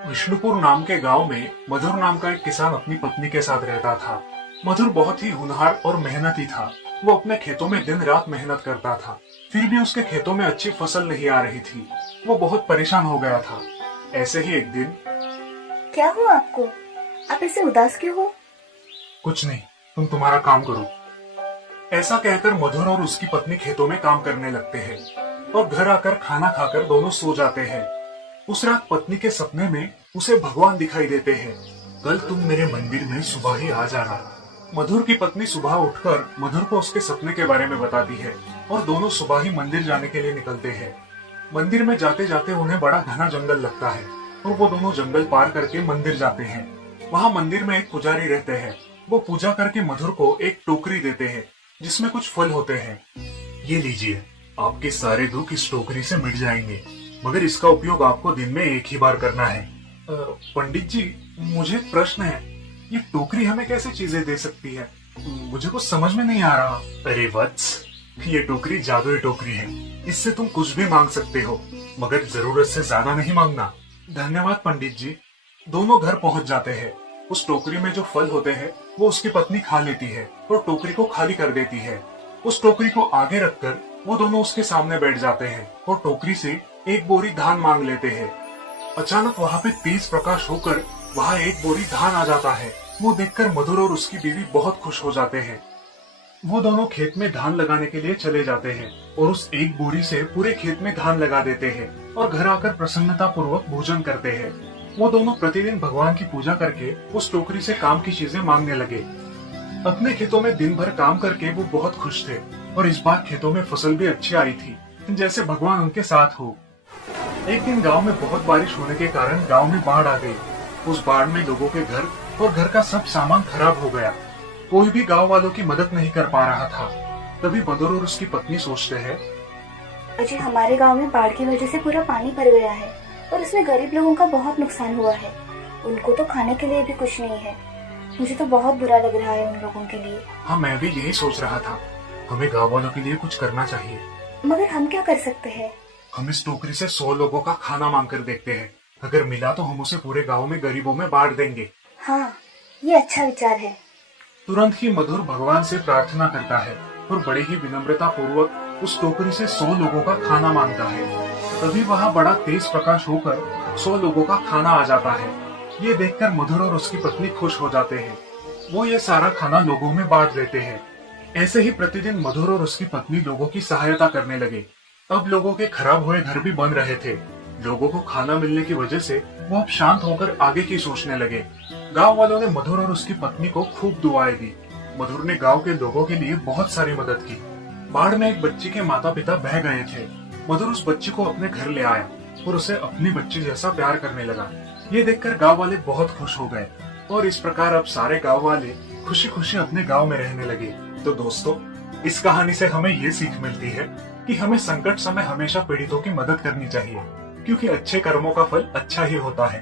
विष्णुपुर नाम के गांव में मधुर नाम का एक किसान अपनी पत्नी के साथ रहता था। मधुर बहुत ही होनहार और मेहनती था। वो अपने खेतों में दिन रात मेहनत करता था, फिर भी उसके खेतों में अच्छी फसल नहीं आ रही थी। वो बहुत परेशान हो गया था। ऐसे ही एक दिन, क्या हुआ आपको? आप ऐसे उदास क्यों हो? कुछ नहीं, तुम तुम्हारा काम करो। ऐसा कहकर मधुर और उसकी पत्नी खेतों में काम करने लगते हैं और घर आकर खाना खाकर दोनों सो जाते हैं। उस रात पत्नी के सपने में उसे भगवान दिखाई देते हैं। कल तुम मेरे मंदिर में सुबह ही आ जाना। मधुर की पत्नी सुबह उठकर मधुर को उसके सपने के बारे में बताती है और दोनों सुबह ही मंदिर जाने के लिए निकलते हैं। मंदिर में जाते जाते उन्हें बड़ा घना जंगल लगता है और वो दोनों जंगल पार करके मंदिर जाते हैं। वहाँ मंदिर में एक पुजारी रहते हैं। वो पूजा करके मधुर को एक टोकरी देते हैं जिसमें कुछ फल होते हैं। ये लीजिए, आपके सारे दुख इस टोकरी से मिट जाएंगे, मगर इसका उपयोग आपको दिन में एक ही बार करना है। पंडित जी, मुझे एक प्रश्न है, ये टोकरी हमें कैसे चीजें दे सकती है? मुझे कुछ समझ में नहीं आ रहा। अरे वत्स, ये टोकरी जादुई टोकरी है। इससे तुम कुछ भी मांग सकते हो, मगर जरूरत से ज्यादा नहीं मांगना। धन्यवाद पंडित जी। दोनों घर पहुंच जाते हैं। उस टोकरी में जो फल होते हैं वो उसकी पत्नी खा लेती है और टोकरी को खाली कर देती है। उस टोकरी को आगे रखकर वो दोनों उसके सामने बैठ जाते हैं और टोकरी से एक बोरी धान मांग लेते हैं। अचानक वहाँ पे तेज प्रकाश होकर वहाँ एक बोरी धान आ जाता है। वो देखकर मधुर और उसकी बीवी बहुत खुश हो जाते हैं। वो दोनों खेत में धान लगाने के लिए चले जाते हैं और उस एक बोरी से पूरे खेत में धान लगा देते हैं और घर आकर प्रसन्नता पूर्वक भोजन करते हैं। वो दोनों प्रतिदिन भगवान की पूजा करके उस टोकरी से काम की चीजें मांगने लगे। अपने खेतों में दिन भर काम करके वो बहुत खुश थे और इस बार खेतों में फसल भी अच्छी आई थी, जैसे भगवान उनके साथ हो। एक दिन गांव में बहुत बारिश होने के कारण गांव में बाढ़ आ गई। उस बाढ़ में लोगों के घर और घर का सब सामान खराब हो गया। कोई भी गांव वालों की मदद नहीं कर पा रहा था। तभी मधुर और उसकी पत्नी सोचते हैं, अजी, हमारे गांव में बाढ़ की वजह से पूरा पानी भर गया है और इसमें गरीब लोगों का बहुत नुकसान हुआ है। उनको तो खाने के लिए भी कुछ नहीं है। मुझे तो बहुत बुरा लग रहा है उन लोगों के लिए। हाँ, मैं भी यही सोच रहा था। हमें गाँव वालों के लिए कुछ करना चाहिए। मगर हम क्या कर सकते हैं? हम इस टोकरी से 100 लोगों का खाना मांग कर देखते हैं। अगर मिला तो हम उसे पूरे गांव में गरीबों में बांट देंगे। हाँ, ये अच्छा विचार है। तुरंत ही मधुर भगवान से प्रार्थना करता है और बड़े ही विनम्रता पूर्वक उस टोकरी से 100 लोगों का खाना मांगता है। तभी वहाँ बड़ा तेज प्रकाश होकर 100 लोगों का खाना आ जाता है। ये देखकर मधुर और उसकी पत्नी खुश हो जाते हैं। वो ये सारा खाना लोगों में बांट देते हैं। ऐसे ही प्रतिदिन मधुर और उसकी पत्नी लोगों की सहायता करने लगे। अब लोगों के खराब हुए घर भी बन रहे थे। लोगों को खाना मिलने की वजह से वो अब शांत होकर आगे की सोचने लगे। गांव वालों ने मधुर और उसकी पत्नी को खूब दुआएं दी। मधुर ने गांव के लोगों के लिए बहुत सारी मदद की। बाढ़ में एक बच्ची के माता पिता बह गए थे। मधुर उस बच्ची को अपने घर ले आया और उसे अपनी बच्ची जैसा प्यार करने लगा। ये देखकर गाँव वाले बहुत खुश हो गए और इस प्रकार अब सारे गाँव वाले खुशी खुशी अपने गाँव में रहने लगे। तो दोस्तों, इस कहानी से हमें ये सीख मिलती है कि हमें संकट समय हमेशा पीड़ितों की मदद करनी चाहिए, क्योंकि अच्छे कर्मों का फल अच्छा ही होता है।